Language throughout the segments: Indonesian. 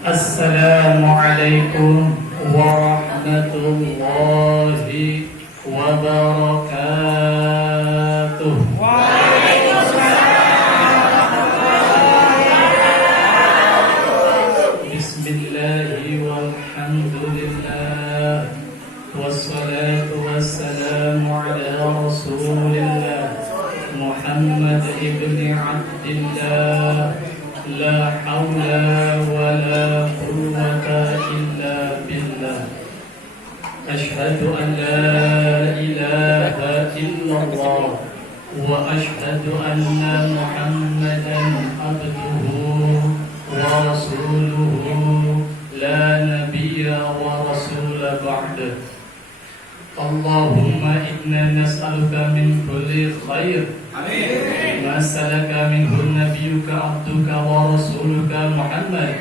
Assalamualaikum warahmatullahi wabarakatuh. Bismillahi walhamdulillah wassalatu wassalamu ala rasulillah Muhammad ibn Abdillah. La hawla wa la quwwata illa billah. Ashhadu an la ilaha illallah wa ashhadu anna Muhammadan abduhu wa rasuluhu la nabiyya wa rasula ba'dah. Allahumma inna nas'aluka min kulli khair. Amin. Ma salaka minhu nabiyyuka abduka wa rasuluka Muhammad.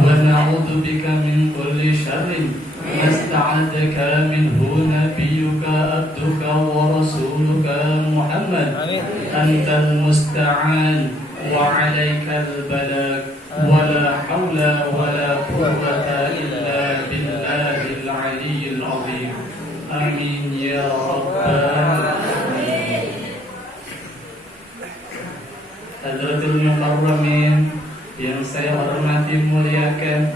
Wa na'udzu bika min kulli syarrin masta'adaka minhu nabiyyuka abduka wa rasuluka Muhammad. Antal musta'an wa 'alaikal balag wa la haula wa la quwwata illa billahil 'aliyyil 'azim. Amin ya rabbal alamin. Hadratul mukarramin yang saya hormati muliakan,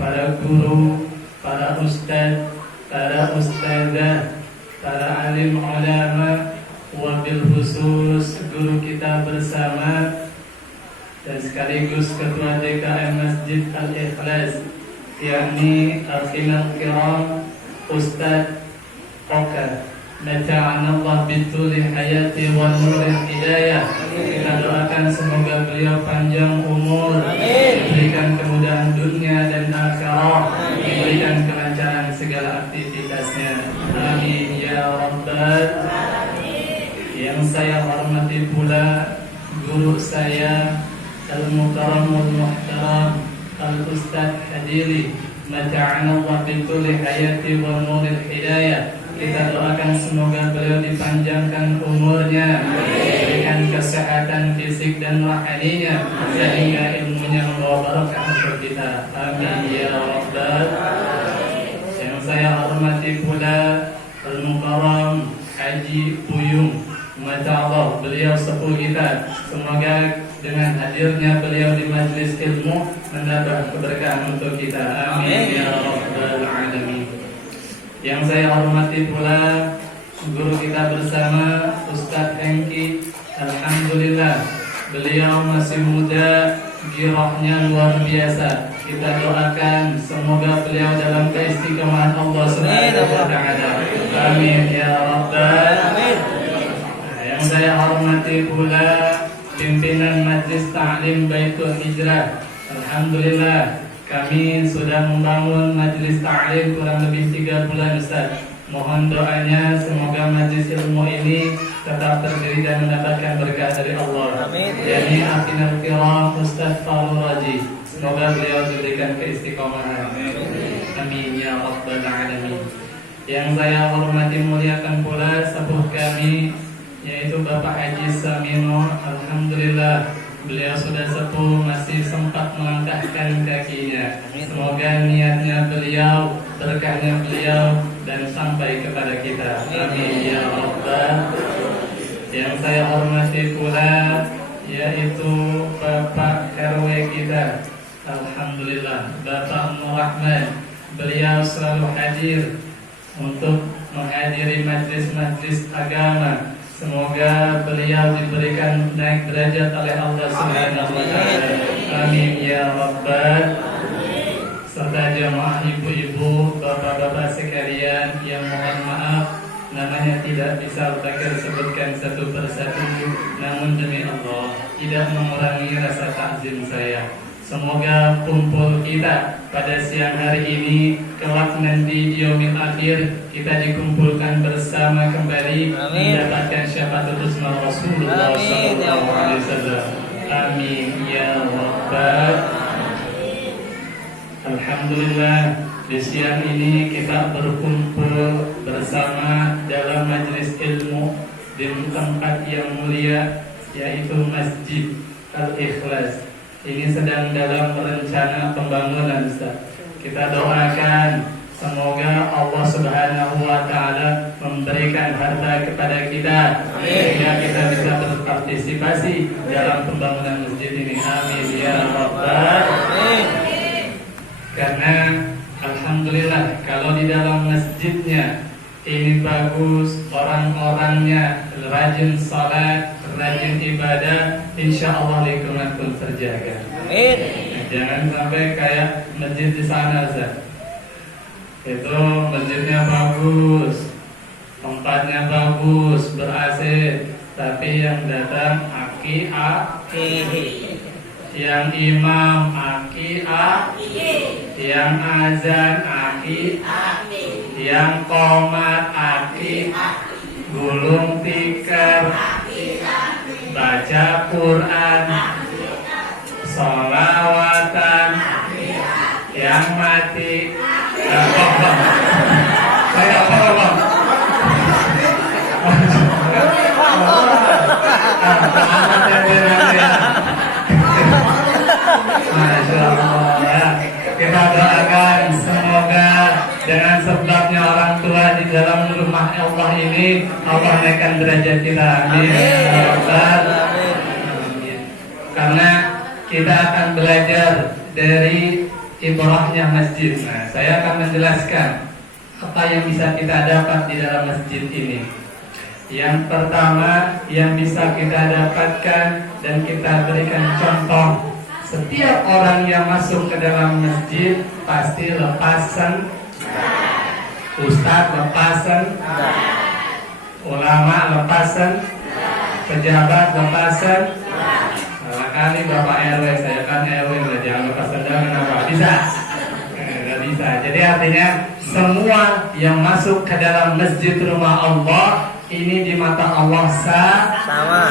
para guru, para ustaz, para ustazah, para alim ulama, wabil khusus guru kita bersama dan sekaligus ketua DKM Masjid Al-Ikhlas, yakni al-khilal kiram Ustaz Oka. Mata'anallah bituli hayati wa nuril hidayah. Kita doakan semoga beliau panjang umur, diberikan kemudahan dunia dan akhirat, diberikan kelancaran segala aktivitasnya. Amin ya rabbal alamin. Yang saya hormati pula guru saya Al-Mukarramul Muhtaram Al-Ustaz Hadiri. Mata'anallah bituli hayati wa nuril hidayah. Kita doakan semoga beliau dipanjangkan umurnya, diberikan kesehatan fisik dan rohaninya, sehingga ilmunya membawa barokah untuk kita. Amin ya rabbal alamin. Yang saya hormati pula Al-Mukarram Haji Buyung. Masya Allah, beliau sepuh kita. Semoga dengan hadirnya beliau di majlis ilmu mendapat keberkahan untuk kita. Amin ya rabbal alamin. Yang saya hormati pula guru kita bersama Ustaz Hengki. Alhamdulillah, beliau masih muda, girohnya luar biasa. Kita doakan semoga beliau dalam keistiqomahan Allah Subhanahu wa taala. Amin ya rabbal alamin. Yang saya hormati pula pimpinan Majlis Ta'lim Baitul Hijrah. Alhamdulillah, kami sudah membangun Majlis Ta'lim kurang lebih 3 bulan Ustaz. Mohon doanya semoga majlis ilmu ini tetap terdiri dan mendapatkan berkah dari Allah. Amin. Jadi akhirul kiram Ustaz Farul Raji, semoga beliau diberikan keistiqomahan. Amin ya rabbal alamin. Yang saya hormati muliakan pula sepuh kami, yaitu Bapak Haji Samino. Alhamdulillah, beliau sudah sepuh, masih sempat melangkahkan kakinya. Semoga niatnya beliau, berkahnya beliau dan sampai kepada kita. Amin ya rabbal. Yang saya hormati pula yaitu Bapak RW kita. Alhamdulillah, Bapak Nur Rahman. Beliau selalu hadir untuk menghadiri majlis-majlis agama. Semoga beliau diberikan naik derajat oleh Allah Subhanahu wa taala. Amin ya rabbal. Serta jamaah ibu-ibu, bapak-bapak sekalian yang mohon maaf namanya tidak bisa Al-Bakir sebutkan satu persatu, namun demi Allah tidak mengurangi rasa takzim saya. Semoga kumpul kita pada siang hari ini, kelak nanti di yaumil akhir kita dikumpulkan bersama kembali, mendapatkan syafaat Rasulullah sallallahu alaihi wasallam. Amin ya rabbal. Alhamdulillah, di siang ini kita berkumpul bersama dalam majelis ilmu di tempat yang mulia, yaitu Masjid Al-Ikhlas. ini sedang dalam rencana pembangunan, Ustaz. Kita doakan semoga Allah Subhanahu wa taala memberikan harta kepada kita sehingga kita bisa berpartisipasi dalam pembangunan masjid ini. Amin ya rabbal alamin. Karena alhamdulillah kalau di dalam masjidnya ini bagus, orang-orangnya rajin salat, rajin ibadah, insya Allah lingkungan pun terjaga. Jangan sampai kayak masjid di sana, Ustaz. Itu masjidnya bagus, tempatnya bagus, ber-AC, tapi yang datang aki-aki, yang imam aki-aki, yang azan aki-aki, yang qomat aki-aki, gulung tikar, baca Quran, sholawatan, yang mati. Saya apa? Masya Allah ya. Kita doakan semoga dengan sebabnya orang tua di dalam rumah Allah ini Allah naikkan derajat kita. Amin. Karena kita akan belajar dari ibrahnya masjid. Nah, saya akan menjelaskan apa yang bisa kita dapat di dalam masjid ini. Yang pertama yang bisa kita dapatkan dan kita berikan contoh, setiap orang yang masuk ke dalam masjid pasti lepasan, ustadz lepasan, ulama lepasan, pejabat lepasan. Kali Bapak RW, saya kan RW, jangan lepas sendal, kenapa? Bisa? Nggak bisa. Jadi artinya semua yang masuk ke dalam masjid rumah Allah ini di mata Allah sama.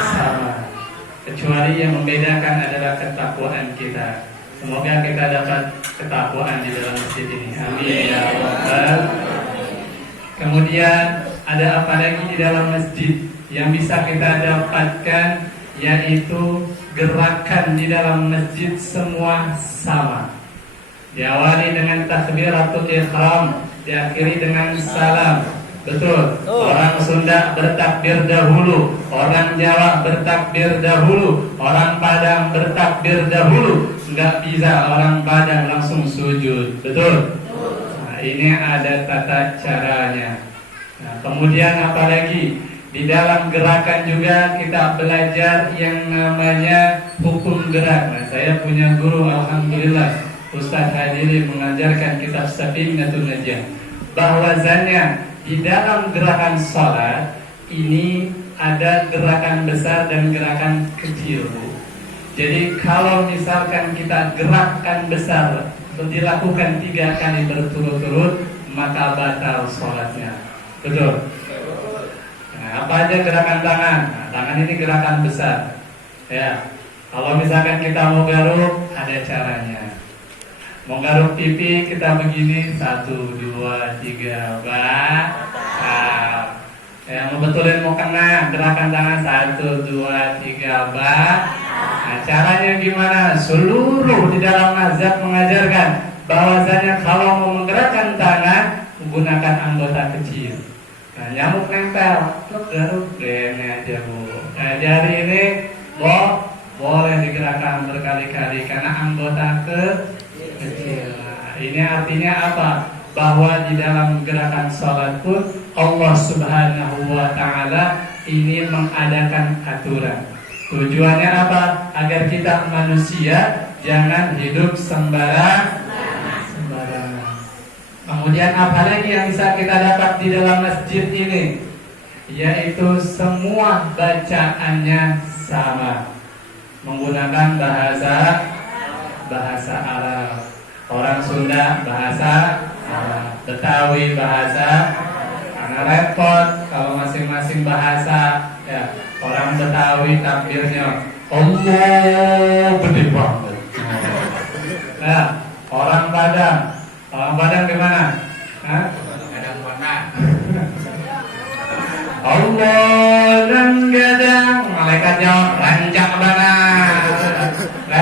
Kecuali yang membedakan adalah ketakwaan kita. Semoga kita dapat ketakwaan di dalam masjid ini. Amin ya rabbal. Kemudian ada apa lagi di dalam masjid yang bisa kita dapatkan, yaitu gerakan di dalam masjid semua sama. Diawali dengan takbiratul ihram, diakhiri dengan salam. Betul. Orang Sunda bertakbir dahulu, orang Jawa bertakbir dahulu, orang Padang bertakbir dahulu. Enggak bisa orang Padang langsung sujud. Betul. Nah, ini ada tata caranya. Nah, kemudian apa lagi? Di dalam gerakan juga kita belajar yang namanya hukum gerak. Nah, saya punya guru, alhamdulillah, Ustaz Hadiri mengajarkan kitab Safinatul Najah, bahwasanya di dalam gerakan sholat ini ada gerakan besar dan gerakan kecil. Jadi kalau misalkan kita gerakan besar dilakukan 3 kali berturut-turut, maka batal sholatnya. Betul. Apa aja gerakan tangan? Nah, tangan ini gerakan besar. Ya, kalau misalkan kita mau garuk, ada caranya. Mau garuk pipi kita begini, 1, 2, 3, Ya, mau betulin mau kena, gerakan tangan 1, 2, 3, Nah, caranya gimana? Seluruh di dalam mazhab mengajarkan bahwasanya kalau mau menggerakkan tangan, menggunakan anggota kecil. Nah, nyamuk nempel, garuk ini aja Bu. Nah, jari ini boleh digerakkan berkali-kali karena anggota kecil. Nah, ini artinya apa? Bahwa di dalam gerakan sholat pun Allah Subhanahu wa ta'ala ini mengadakan aturan. Tujuannya apa? Agar kita manusia jangan hidup sembarangan. Kemudian apa lagi yang bisa kita dapat di dalam masjid ini? Yaitu semua bacaannya sama, menggunakan bahasa Arab. Orang Sunda bahasa Arab, Betawi bahasa, karena repot kalau masing-masing bahasa. Ya, orang Betawi takbirnya Allah gede banget. Nah, orang Padang gimana? Hah? Allah dan gadang, malaikatnya rancang banget.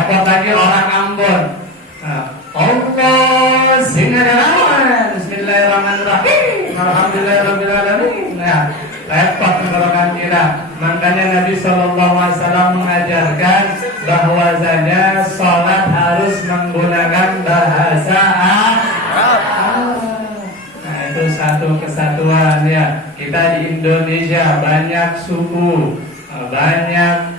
repot lagi orang Ambon. Nah, Allah singaran. Bismillahirrahmanirrahim. Alhamdulillahirobbilalamin. Nah, repot tenggorokan kita. Makanya Nabi SAW mengajarkan bahwasanya sholat harus menggunakan bahasa Arab. Nah, itu satu kesatuan ya. Kita di Indonesia banyak suku, banyak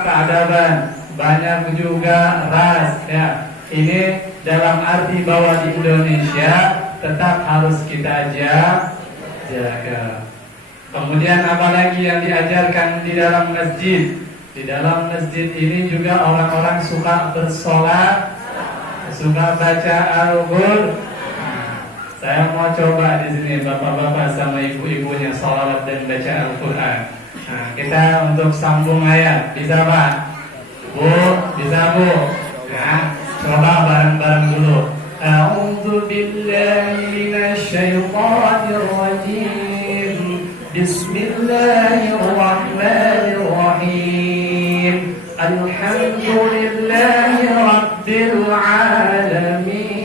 keadaban, banyak juga ras ya. Ini dalam arti bahwa di Indonesia tetap harus kita jaga. Kemudian apalagi yang diajarkan di dalam masjid? Di dalam masjid ini juga orang-orang suka bersolat, suka baca Al-Qur'an. Saya mau coba di sini bapak-bapak sama ibu-ibunya sholat dan baca Al-Quran. Nah, kita untuk sambung ayat, bisa Pak? Bu, bisa Bu? Ya, coba bareng-bareng dulu. A'udzu billahi minasyaitonir rajim. Bismillahirrahmanirrahim. Alhamdulillahi rabbil alamin.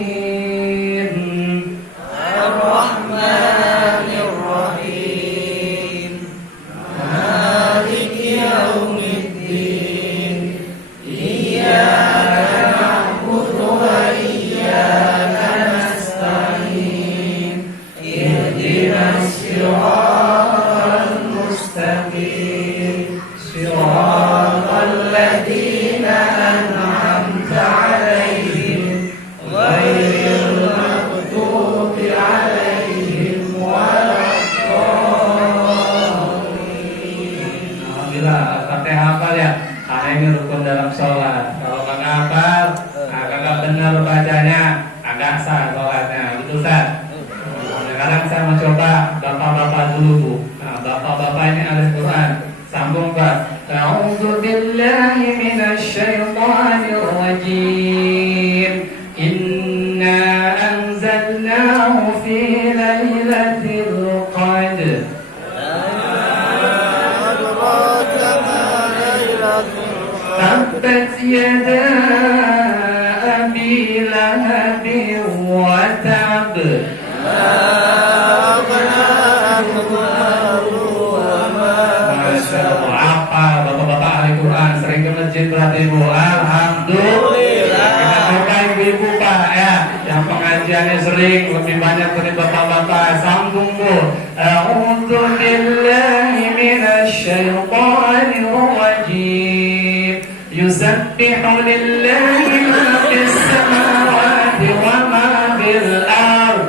Sering lebih banyak dari bapak-bapak. Sambung Bu. A'udzu billahi minasyaitonir rajim. Yusabbihu lillahi ma fis samawati wa ma fil ardh.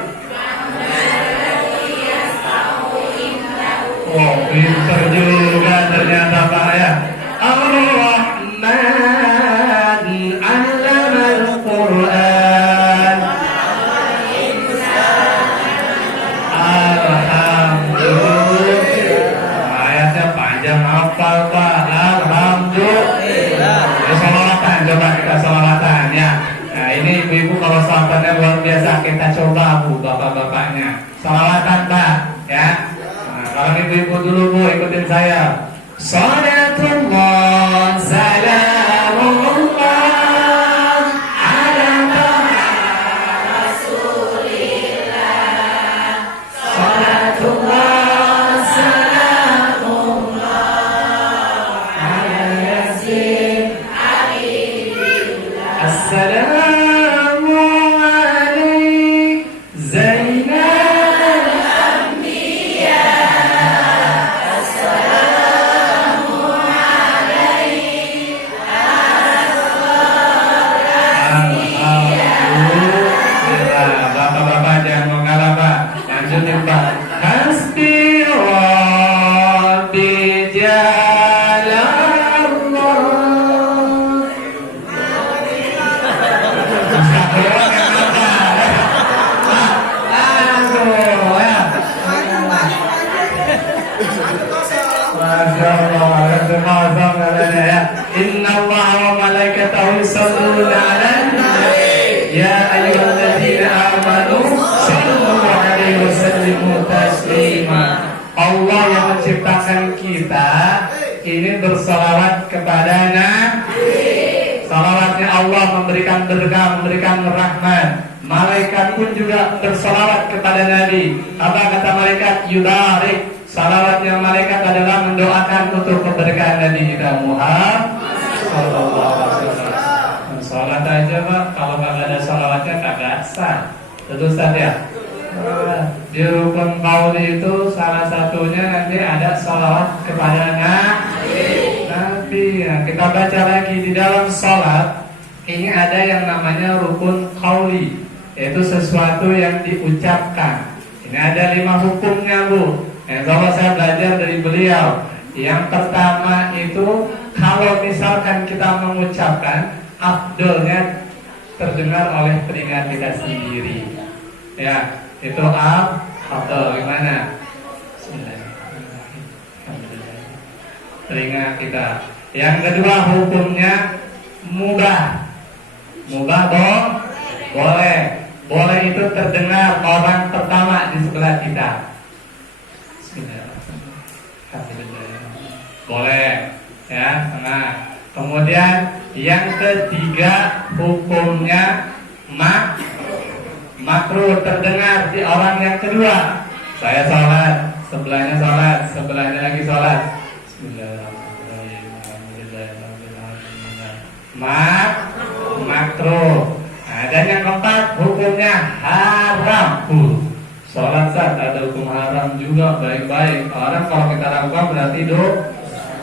Oh, pintar juga ternyata Pak ya. Ar-Rahman 'allamal Qur'an. Hafal Pak, alhamdulillah. Salawatan, coba kita salawatan ya. Nah ini ibu-ibu kalau salawatannya luar biasa, kita coba Bu, bapak-bapaknya. Salawatan Pak, ya. Nah, kalau ibu-ibu dulu Bu, ikutin saya. Salatullah, salamullah ala Rasulillah. Salatullah. Assalamu alaikum Zainal Anbiya. Assalamu alaikum Alhamdulillah. Bapak-bapak jangan mengalah Pak. Lanjutin Pak. Hasbi Rabbi Inna Allah wa malaikatahu yusholluna 'alan nabi ya ayyuhalladzina amanu shallu 'alaihi wa sallimu taslima. Allah yang menciptakan kita ini bersalawat kepada Nabi. Salawatnya Allah memberikan berkah, memberikan rahmat. Malaikat pun juga bersalawat kepada Nabi. Apa kata malaikat? Yubarik. Salawatnya malaikat adalah mendoakan untuk keberkahan Nabi kita Muhammad sallallahu alaihi wasallam. Salat aja Pak, kalau nggak ada salawatnya kagak sah. Betul Ustaz ya? Di rukun qauli itu salah satunya nanti ada salawat kepada Nabi. Nah, kita baca lagi di dalam salat. Ini ada yang namanya rukun qauli, yaitu sesuatu yang diucapkan. Ini ada 5 hukumnya Bu. Kalau saya belajar dari beliau, yang pertama itu kalau misalkan kita mengucapkan, afdolnya terdengar oleh telinga kita sendiri. Ya, itu afdol. Gimana? Telinga kita. Yang kedua hukumnya mubah. Mubah boleh. Boleh itu terdengar orang pertama di sebelah kita. Boleh, ya. Nah, kemudian yang ketiga hukumnya makruh terdengar di orang yang kedua. Saya sholat, sebelahnya sholat, sebelahnya lagi sholat. Makruh. Nah, dan yang keempat hukumnya haram. Sholat saat ada hukum haram juga baik-baik. Orang kalau kita lakukan berarti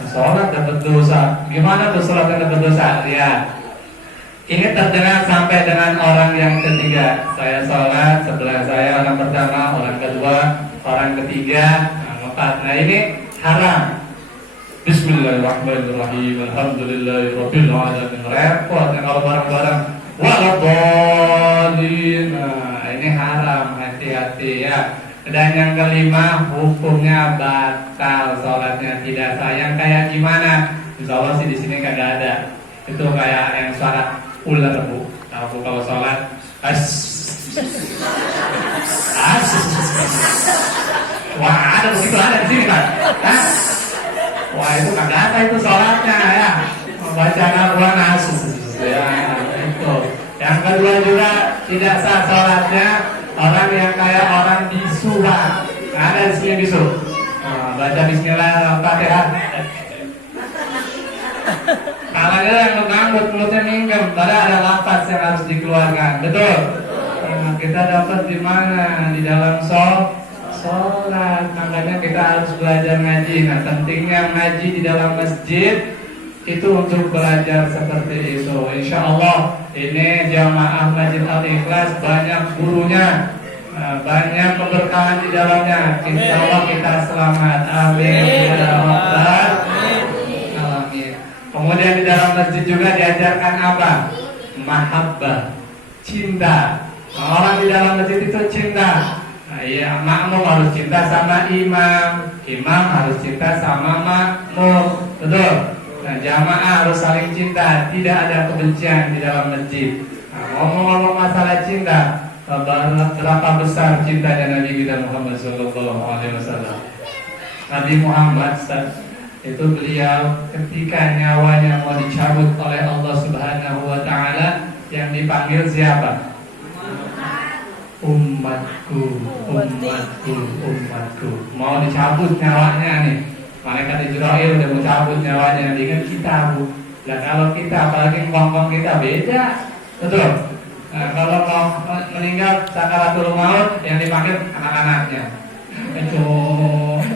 sholat dapat dosa. Gimana tuh sholat yang dapat dosa? Ya, ini terdengar sampai dengan orang yang ketiga. Saya sholat, sebelah saya orang pertama, orang kedua, orang ketiga, keempat. Nah ini haram. Bismillahirrahmanirrahim. Alhamdulillahirabbil alamin. Repot kalau bareng-bareng. Waladhdallin. Nah, ini haram, hati-hati ya. Dan yang kelima hukumnya batal, sholatnya tidak sah. Yang kayak gimana? Insya Allah sih di sini kagak ada. Itu kayak yang suara ular Bu. Tahu kalau sholat wah ada begitu, ada di sini kan? Wah itu kagak ada itu sholatnya ya. Membaca Al-Quran ya itu. Yang kedua juga tidak sah sholatnya orang yang kayak orang bisu Pak. Ada di sini bisu. Baca Bismillah-Fatihah. Kalanya yang nganggut, mulutnya minggem, padahal ada lafaz yang harus dikeluarkan. Betul? Nah, kita dapat di mana? Di dalam sholat. Makanya kita harus belajar ngaji. Nah, pentingnya ngaji di dalam masjid itu untuk belajar seperti itu. Insya Allah ini jamaah Masjid Al-Ikhlas banyak gurunya, banyak keberkahan di dalamnya. Insya Allah kita selamat. Amin. Kemudian di dalam masjid juga diajarkan apa? Mahabbah, cinta. Orang di dalam masjid itu cinta. Nah, ya, makmum harus cinta sama imam, imam harus cinta sama makmum. Betul? Nah, jamaah harus saling cinta, tidak ada kebencian di dalam masjid. Nah, ngomong-ngomong masalah cinta, berapa besar cintanya Nabi kita Muhammad SAW. Nabi Muhammad itu beliau ketika nyawanya mau dicabut oleh Allah Subhanahu wa Ta'ala, yang dipanggil siapa? Umatku, umatku, umatku. Mau dicabut nyawanya nih. Malaikat Israel udah mau cabut nyawanya. Dengan kita Bu. Dan kalau kita, apalagi ngomong kita beda. Betul. Nah, kalau mau meninggal sakaratul maut, yang dipanggil anak-anaknya. Itu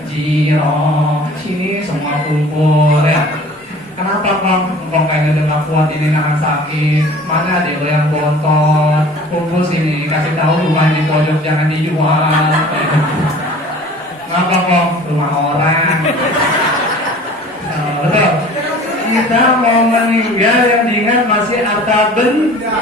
Jiro, sini semua kumpul ya. Kenapa kok kayaknya udah gak kuat ini, nahan sakit? Mana deh lo yang bontot? Kumpul sini, kasih tahu rumah di pojok jangan dijual. Kenapa kok rumah orang? Betul. Kita mau meninggal yang diingat masih harta benda.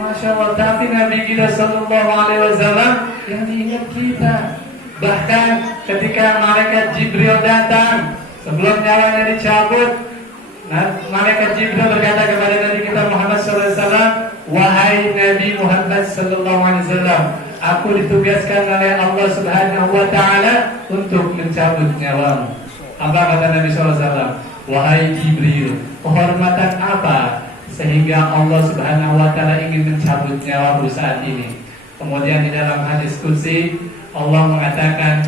Masya Allah. Tapi Nabi kita Sallallahu Alaihi Wasallam yang diingat kita. Bahkan ketika malaikat Jibril datang sebelum nyawanya dicabut, malaikat Jibril berkata kepada Nabi kita Muhammad SAW, wahai Nabi Muhammad SAW, aku ditugaskan oleh Allah Subhanahu Wa Taala untuk mencabut nyawamu. Apa kata Nabi SAW? Wahai Jibril, kehormatan apa sehingga Allah Subhanahu wa Ta'ala ingin mencabut nyawamu saat ini? Kemudian di dalam hadis qudsi Allah mengatakan,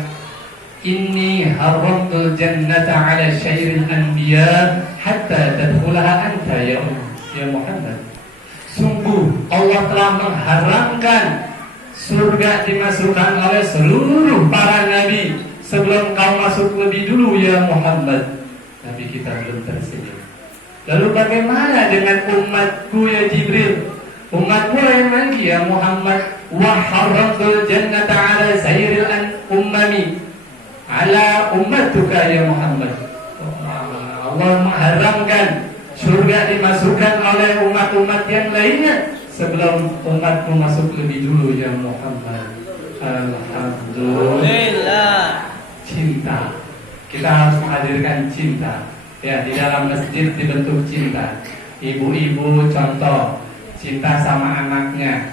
Inni haramtul jannata ala syairil anbiya hatta tadkhulaha anta ya Muhammad. Sungguh Allah telah mengharamkan surga dimasukkan oleh seluruh para nabi sebelum kau masuk lebih dulu ya Muhammad. Nabi kita belum tersenyum. Lalu bagaimana dengan umatku ya Jibril? Umatku yang lagi ya Muhammad. Wa haramtul jannata ala sairil ummami ala ummatuka ya Muhammad. Allah mengharamkan surga dimasukkan oleh umat-umat yang lainnya sebelum umatmu masuk lebih dulu ya Muhammad. Alhamdulillah. Cinta. Kita harus menghadirkan cinta. Ya, di dalam masjid dibentuk cinta. Ibu-ibu contoh cinta sama anaknya.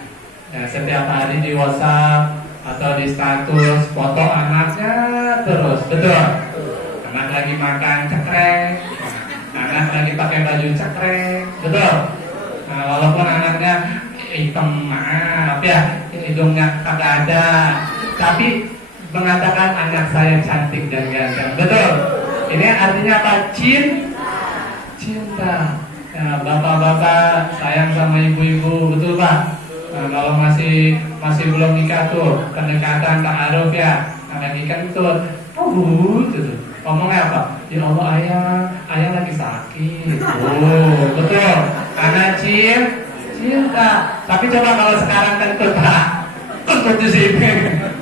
Ya, setiap hari di WhatsApp atau di status foto anaknya terus, betul. Anak lagi makan cekrek, anak lagi pakai baju cekrek, betul. Nah, walaupun anaknya hitam, maaf ya, hidungnya kagak ada, tapi mengatakan anak saya cantik dan ganteng, betul. Ini artinya apa? Cinta. Ya, bapak-bapak sayang sama ibu-ibu, betul Pak. Nah, kalau masih belum nikah tuh pendekatan ta'aruf ya, nah, lagi kentut, gitu. Ngomongnya apa? Ya Allah ayah lagi sakit. Oh, betul. Karena cinta. Tapi coba kalau sekarang kentut, kentut di sini.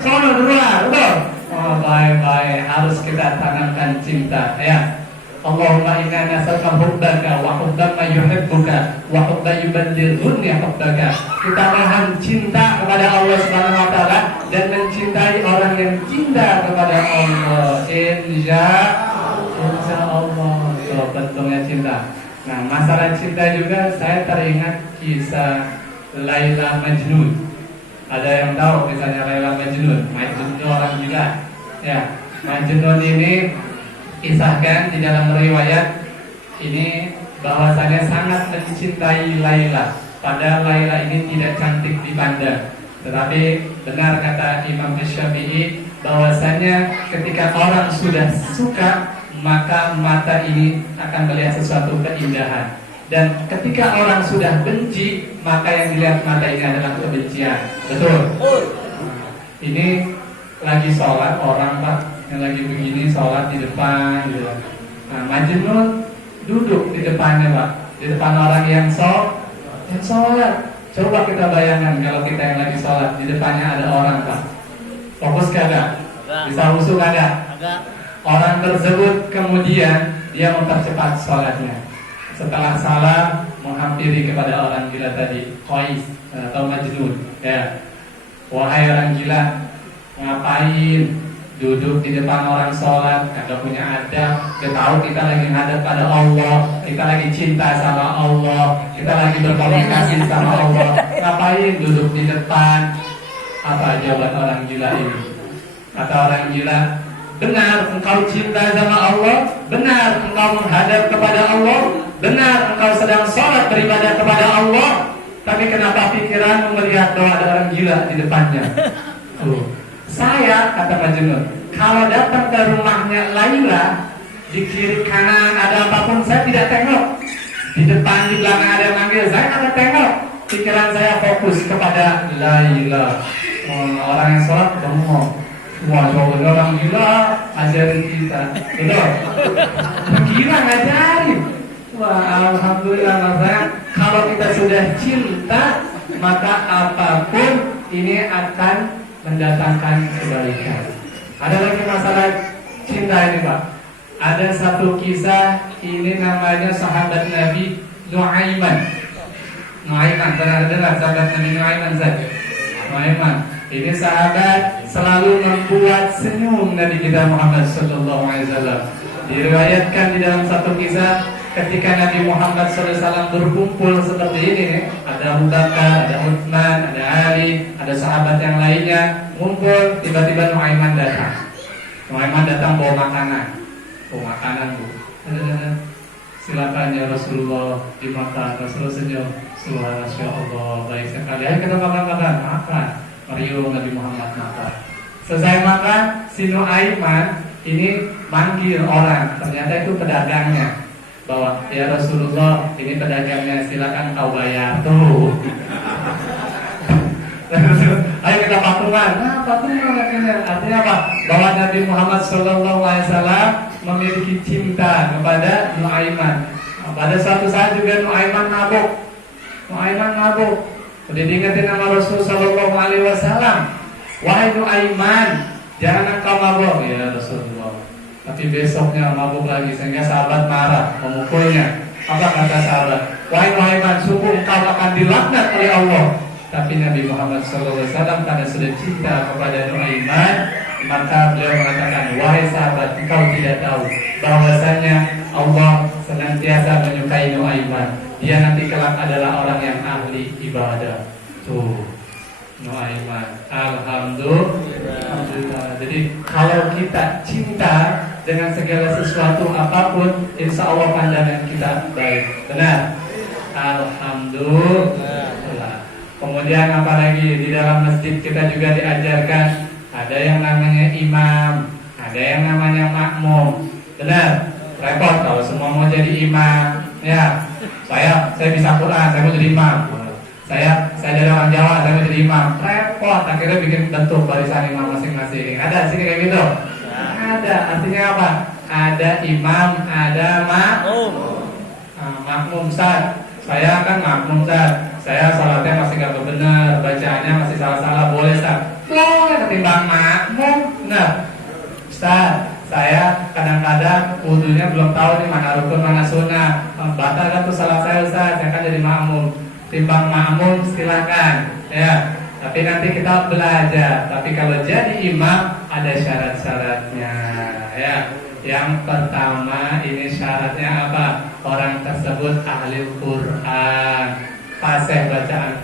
Sono dulu lah, betul. Oh, baik. Harus kita tanamkan cinta, ya. Allahumma inna nas'aluka hubbaka wa hubba man yuhibbuka wa hubba yuballighuni hubbaka. Kita mohon cinta kepada Allah Subhanahu wa Ta'ala dan mencintai orang yang cinta kepada Allah. Insya Allah. So, bentuknya cinta. Nah, masalah cinta juga saya teringat kisah Laila Majnun. Ada yang tahu misalnya Laila Majnun? Majnun itu orang gila. Ya, Majnun ini kisahkan di dalam riwayat ini bahwasanya sangat mencintai Laila. Padahal Laila ini tidak cantik dipandang. Tetapi benar kata Imam Syafi'i bahwasanya ketika orang sudah suka maka mata ini akan melihat sesuatu keindahan. Dan ketika orang sudah benci maka yang dilihat mata ini adalah kebencian. Betul? Ini lagi sholat orang Pak, yang lagi begini sholat di depan gitu. Nah, Majnun duduk di depannya Pak, di depan orang yang sholat. Coba kita bayangkan kalau kita yang lagi sholat di depannya ada orang Pak, fokus kagak? Bisa husu kagak? Orang tersebut kemudian dia mempercepat sholatnya. Setelah salam menghampiri kepada orang gila tadi, Qais atau Majnun. Ya, wahai orang gila, ngapain duduk di depan orang sholat, kagak punya adab. Kita tahu kita lagi ngadep pada Allah, kita lagi cinta sama Allah, kita lagi berkomunikasi sama Allah. Ngapain duduk di depan? Apa jawaban orang gila ini? Kata orang gila, benar engkau cinta sama Allah, benar engkau menghadap kepada Allah, benar engkau sedang sholat beribadah kepada Allah, tapi kenapa pikiranmu melihat bahwa ada orang gila di depannya? Saya, kata Majnun, kalau datang ke rumahnya Laila, di kiri kanan ada apapun saya tidak tengok. Di depan, di belakang ada yang manggil, saya tidak tengok. Pikiran saya fokus kepada Laila. Orang yang sholat bengong. Wah, coba orang gila ajarin kita. Betul? Gila ngajarin. Wah, alhamdulillah saya. Kalau kita sudah cinta, maka apapun ini akan mendatangkan kebaikan. Ada lagi masalah cinta ini Pak. Ada satu kisah, ini namanya sahabat Nabi Nuaiman. Pernah dengar sahabat Nabi Nuaiman saja? Nuaiman. Ini sahabat selalu membuat senyum Nabi kita Muhammad SAW. Diriwayatkan di dalam satu kisah ketika Nabi Muhammad SAW berkumpul seperti ini nih, ada Abu Bakar, ada Utsman, ada Ali, ada sahabat yang lainnya ngumpul, tiba-tiba Nuaiman datang. Nuaiman datang bawa makanan. Oh, makanan bu. Silakan ya Rasulullah, dimakan. Rasulullah senyum. Subhanallah, baik sekali. Ayo kita makan. Mario Nabi Muhammad makan. Selesai makan, si Nuaiman ini manggil orang. Ternyata itu pedagangnya. Bahwa ya Rasulullah, ini pedagangnya, silakan kau bayar tuh. Ayo kita patungan. Nah, patungan artinya apa? Bahwa Nabi Muhammad SAW memiliki cinta kepada Nuaiman. Pada suatu saat juga Nuaiman mabuk. Udah diingetin nama Rasul Sallallahu Alaihi Wasallam. Wahai Nuaiman, jangan engkau mabuk ya Rasulullah. Tapi besoknya mabuk lagi sehingga sahabat marah, memukulnya. Apa kata sahabat? Wahai Nuaiman, sungguh engkau akan dilaknat oleh Allah. Tapi Nabi Muhammad SAW karena sudah cinta kepada Nuaiman, maka beliau mengatakan, wahai sahabat, engkau tidak tahu bahwasanya Allah senantiasa menyukai Nuaiman. Dia nanti kelak adalah orang yang ahli ibadah. Tuh, Nuaiman. Alhamdulillah. Jadi kalau kita cinta dengan segala sesuatu apapun, insya Allah pandangan kita baik. Benar? Alhamdulillah. Kemudian apalagi di dalam masjid kita juga diajarkan ada yang namanya imam, ada yang namanya makmum. Benar? Repot kalau semua mau jadi imam. Ya, saya bisa Quran, saya mau jadi imam. Saya dari orang Jawa, saya mau jadi imam. Repot, akhirnya bikin bentuk barisan imam masing-masing. Ada sini kayak gitu? Ada. Artinya apa? Ada imam, ada makmum. Ustaz, saya kan makmum Ustaz. Saya salatnya masih gak benar, bacaannya masih salah-salah. Boleh Ustaz? Boleh, ketimbang makmum. Nah, Ustaz, saya kadang-kadang wudunya belum tahu nih mana rukun mana sunnah. Batal kan tuh salah saya Ustaz, saya kan jadi makmum. Timbang makmum silakan ya. Tapi nanti kita belajar. Tapi kalau jadi imam ada syarat-syaratnya ya. Yang pertama ini syaratnya apa? Orang tersebut ahli Quran, fasih bacaan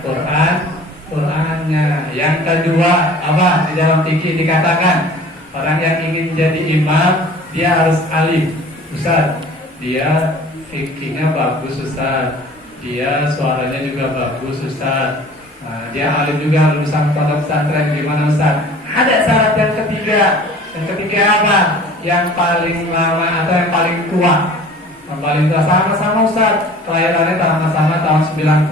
Qurannya. Yang kedua apa? Di dalam fikih dikatakan orang yang ingin jadi imam dia harus alim. Ustaz, dia fikihnya bagus Ustaz, dia suaranya juga bagus Ustaz, dia alim juga, lulusan pondok pesantren. Gimana Ustaz? Ada syarat yang ketiga. Yang ketiga apa? Yang paling lama atau yang paling tua. Yang paling tua sama-sama Ustaz, kelahirannya sama-sama tahun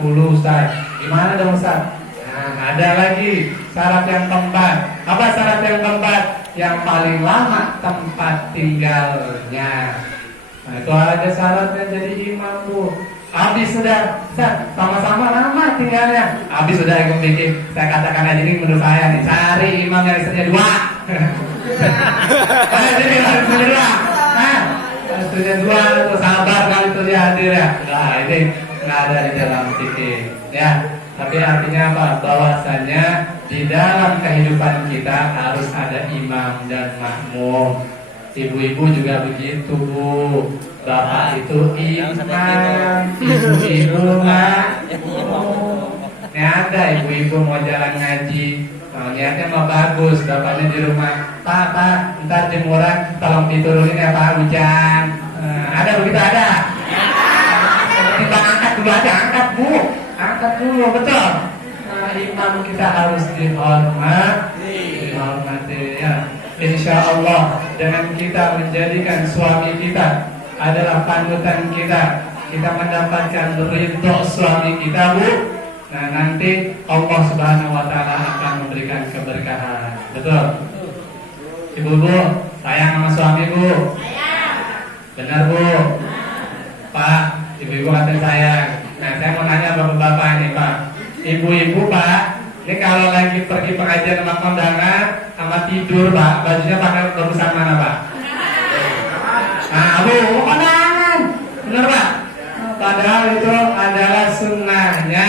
90 Ustaz. Gimana dong Ustaz? Nah, ada lagi syarat yang keempat. Apa syarat yang keempat? Yang paling lama tempat tinggalnya. Nah, itu ada syaratnya jadi imam Bu. Habis sudah, Ustaz, sama-sama lama tinggalnya. Habis sudah ikut bikin. Saya katakan aja ini menurut saya nih, cari imam yang istrinya 2. Jadi harus dua. Nah, istrinya 2 itu sabar kali itu dia hadir ya. Nah, ini nggak ada di dalam fikih ya. Tapi artinya apa? Bahwasanya di dalam kehidupan kita harus ada imam dan makmum. Ibu-ibu juga begitu Bu. Bapak itu imam, ibu-ibu makmum. Ini ada ibu-ibu mau jalan ngaji, niatnya mau bagus, bapaknya di rumah, Pak, ntar jemuran tolong diturunin ya Pak, hujan. Ada begitu ada. Kita angkat dulu aja, angkat Bu. Angkat dulu, betul. Imam kita harus dihormati ya. Insya Allah dengan kita menjadikan suami kita adalah panutan kita, kita mendapatkan ridho suami kita Bu. Nah nanti Allah Subhanahu Wa Taala akan memberikan keberkahan. Betul. Ibu-ibu sayang sama suami Bu? Benar Bu? Pak, ibu-ibu kata sayang. Nah saya mau nanya bapak-bapak nih Pak. Ibu-ibu Pak, ini kalau lagi pergi pengajian sama kondangan sama tidur Pak, bajunya pakai bagusan mana Pak? Nah Bu, kondangan. Benar Pak? Padahal itu adalah sunnahnya.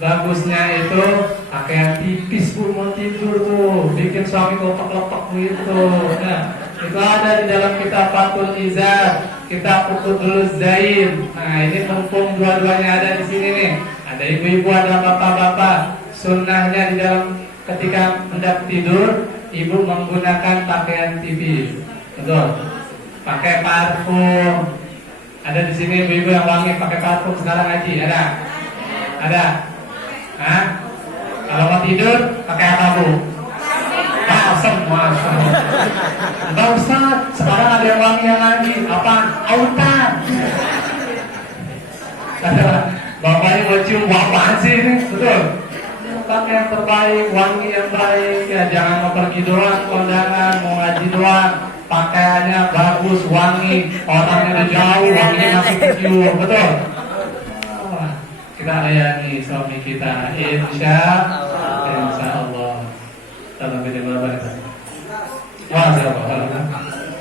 Bagusnya itu pakaian tipis Bu, mau tidur tuh, bikin suami kopak-kopak gitu. Nah, itu ada di dalam kitab Fathul Izar, kitab Uqudul Zain. Nah, ini mumpung dua-duanya ada di sini nih. Ada ibu-ibu, ada bapak-bapak. Sunnahnya di dalam ketika hendak tidur, ibu menggunakan pakaian tipis. Betul. pakai parfum. Ada di sini ibu-ibu yang wangi pakai parfum sekarang ngaji, ada? Ada? Hah? Kalau mau tidur pakai apa bu? Semua. Enggak usah. Sekarang ada yang wangi yang lagi. Apa? Autan. Bapaknya mau cium apaan sih ini? Betul. Pakai yang terbaik, wangi yang baik. Ya jangan mau pergi doang kondangan, mau ngaji doang. Pakaiannya bagus, wangi. Orangnya udah jauh, wanginya masih kecium. Betul. Kita layani suami kita. Insya Allah. Dalam video berapa?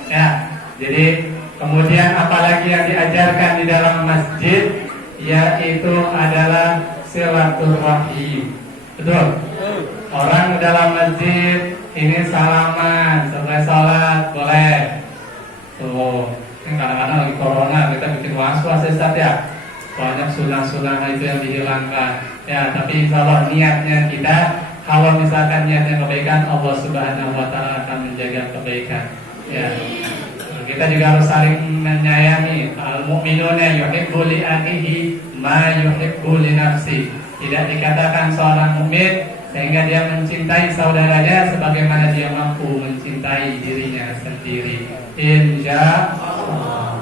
Ya, jadi kemudian apalagi yang diajarkan di dalam masjid, yaitu adalah silaturahim. Betul. Orang dalam masjid ini salaman setelah sholat boleh. Tuh, ini kadang-kadang lagi corona kita bikin was-was ya. Banyak sunnah-sunnah itu yang dihilangkan. Ya, tapi insya Allah niatnya kita, kalau misalkan niatnya kebaikan, Allah Subhanahu wa Ta'ala akan menjaga kebaikan. Ya. Kita juga harus saling menyayangi. Al-mu'minuna yuhibbu li akhihi ma yuhibbu li nafsi. Tidak dikatakan seorang mukmin sehingga dia mencintai saudaranya sebagaimana dia mampu mencintai dirinya sendiri. Insya Allah.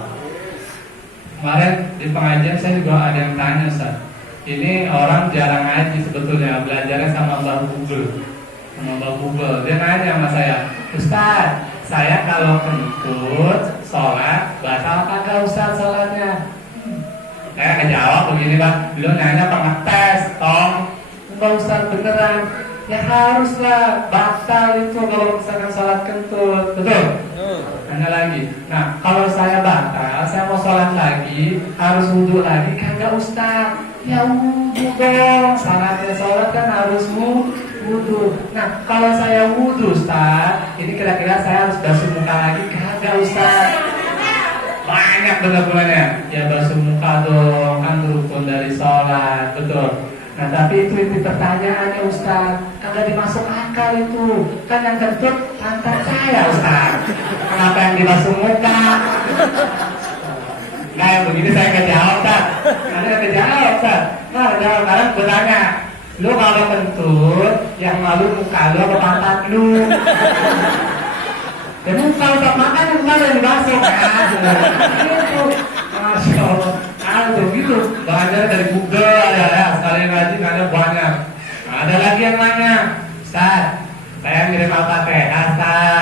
Kemarin di pengajian saya juga ada yang tanya, Ustaz. Ini orang jarang ngaji sebetulnya, belajarnya sama Mbak Google. Dia nanya sama saya, Ustaz, saya kalau kentut sholat, batal kagak Ustaz sholatnya? Saya ngejawab begini Bang, lu nanya apa ngetes, tong? Enggak Ustaz, beneran. Ya haruslah, batal itu kalau misalkan sholat kentut. Betul? Nanya lagi. Nah, kalau saya batal, saya mau sholat lagi, harus wudhu lagi, kagak Ustaz? Ya wudhu dong, syaratnya sholat kan harus wudhu. Nah, kalau saya wudhu Ustaz, ini kira-kira saya harus basuh muka lagi, kagak Ustaz? Banyak bener-benernya. Ya basuh muka dong, kan rukun dari sholat, betul. Nah, tapi itu inti pertanyaannya Ustaz, kagak dimasuk akal itu. Kan yang kentut pantat saya Ustaz. Kenapa yang dibasuh muka? Nah, yang begini saya nggak jawab Ustaz. Nanti nggak jawab Ustaz. Nah, jawab sekarang bertanya, lu kalau kentut yang malu muka lu apa pantat lu? Dan muka Ustaz makan yang mana yang dibasuh kan? Itu, Masya Allah. Begitu, belajar dari Google ya, sekali ngaji ada banyak. Nah, ada lagi yang nanya, Ustaz, saya ngirim apa teh?